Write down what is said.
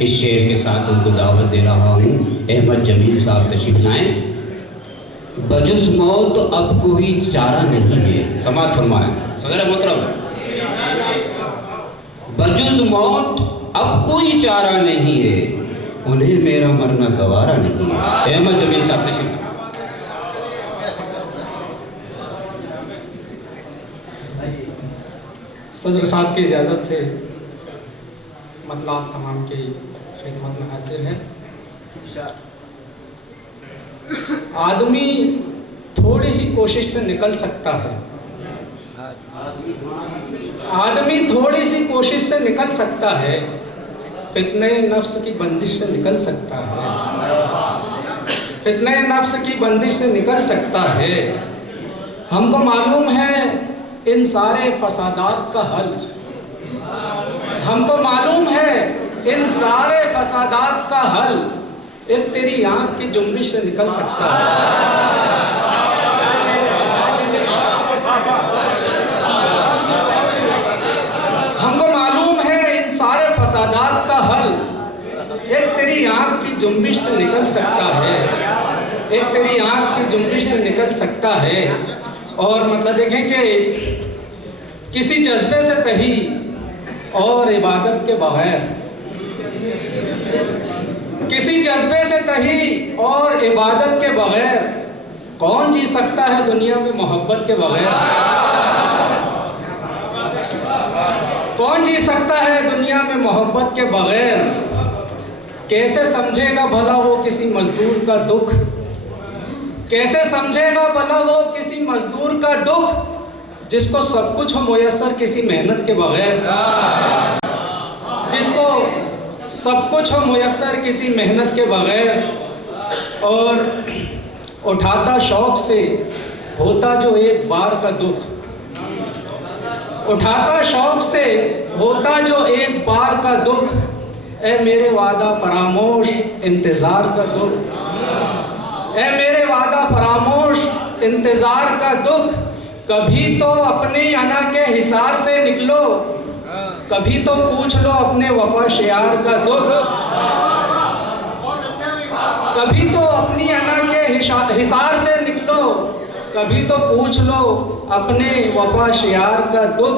इस शेर के साथ उनको दावत दे रहा हूँ। अहमद जमील साहब तशरीफ लाएं। बजुज़ मौत अब कोई चारा नहीं है। समाअत फरमाएं। सदर मोहतरम, बजुज़ मौत अब कोई चारा नहीं है, उन्हें मेरा मरना गवारा नहीं है। अहमद जमील साहब तशरीफ। सदर साहब की इजाज़त से मतलब तमाम की खिदमत में हासिल है। आदमी थोड़ी सी कोशिश से निकल सकता है, आदमी थोड़ी सी कोशिश से निकल सकता है, फितने नफ्स की बंदिश से निकल सकता है, फितने नफ्स की बंदिश से निकल सकता है। हमको मालूम है इन सारे फसादात का हल, हमको मालूम है इन सारे फसादात का हल एक तेरी आंख की जुम्बिश से निकल सकता है। हमको मालूम है इन सारे फसादात का हल एक तेरी आंख की जुम्बिश से निकल सकता है, एक तेरी आंख की जुम्बिश से निकल सकता है। और मतलब देखें कि किसी जज्बे से तही और इबादत के बगैर, किसी जज्बे से तही और इबादत के बगैर कौन जी सकता है दुनिया में मोहब्बत के बगैर? कौन जी सकता है दुनिया में मोहब्बत के बगैर? कैसे समझेगा भला वो किसी मजदूर का दुख, कैसे समझेगा भला वो किसी मजदूर का दुख जिसको सब कुछ हो मुयस्सर किसी मेहनत के बगैर, जिसको सब कुछ हो मुयस्सर किसी मेहनत के बगैर। और उठाता शौक से होता जो एक बार का दुख, उठाता शौक से होता जो एक बार का दुख, ए मेरे वादा फरामोश इंतज़ार का दुख, ए मेरे वादा फरामोश इंतज़ार का दुख। कभी तो अपने अना के हिसार से निकलो, कभी तो पूछ लो अपने वफा शियार का दुख, कभी तो अपनी अना के हिसार से निकलो, कभी तो पूछ लो अपने वफा शियार का दुख।